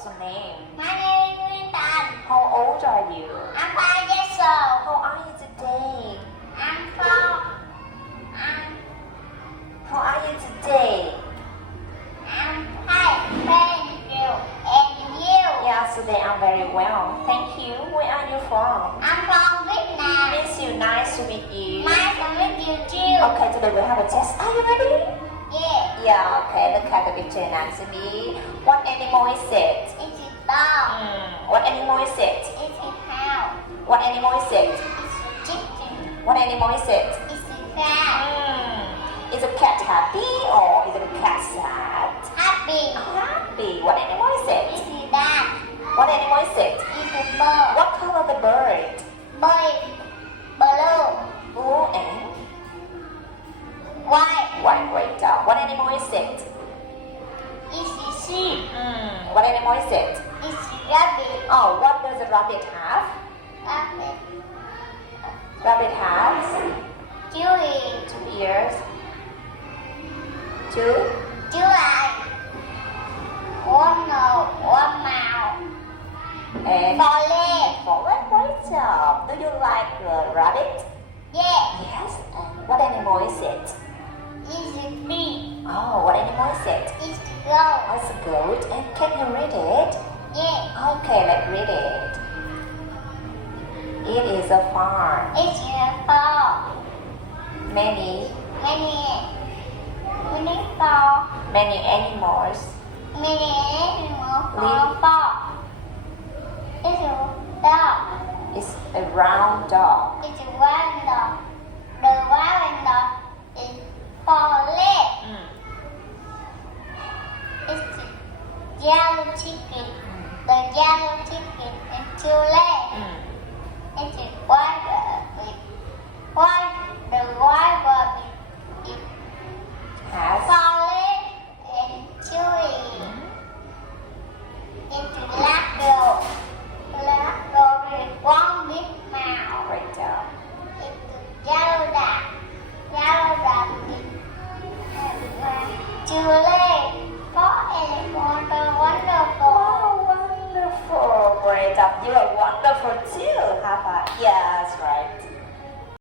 What's your name? My name is Nguyên. How old are you? I'm 5 years old. How are you today? I'm from. How are you today? I'm fine. Thank you. And you? Yeah, today I'm very well. Thank you. Where are you from? I'm from Vietnam. Miss you. Nice to meet you. Nice to meet you too. Okay, today we have a test. Are you ready? Yeah. Yeah, okay. Look at the picture and answer me. What animal is it? It's a dog. What animal is it? It's a cow. What animal is it? It's a chicken. What animal is it? It's a cat. Is a cat happy or is a cat sad? Happy. Happy. What animal is it? It's a dog. What animal is it? It's a bird. What color the bird? Bird. Blue. Blue and White. white. Great job. What animal is it? It's a sheep. What animal is it? It's a rabbit. Oh, what does a rabbit have? Rabbit. Rabbit has Chewy. 2 ears, 2 Two eyes. One nose. One mouth. and Four legs. 4 legs. Great job. Do you like rabbit? Yeah. Yes. And what animal is it? It's a bee. Oh, what animal is it? It's a goat. That's good. And can you read it? Yeah. Okay, let's read it. It is a farm. It's a farm. Many animals Many animals on farm. It's a dog. is a round dog. It's a wild dog. The wild dog is 4 legs. It's a yellow chicken. The yellow chicken is 2 legs. It's a white rabbit. The white rabbit is Has 4 legs and chewy. It's a black dog. Black dog with one big mouth. great job. It's a yellow dog. Yellow dog with 2 legs. 4 animals are wonderful. Oh, wonderful. Great job. You are wonderful too. Have a yeah.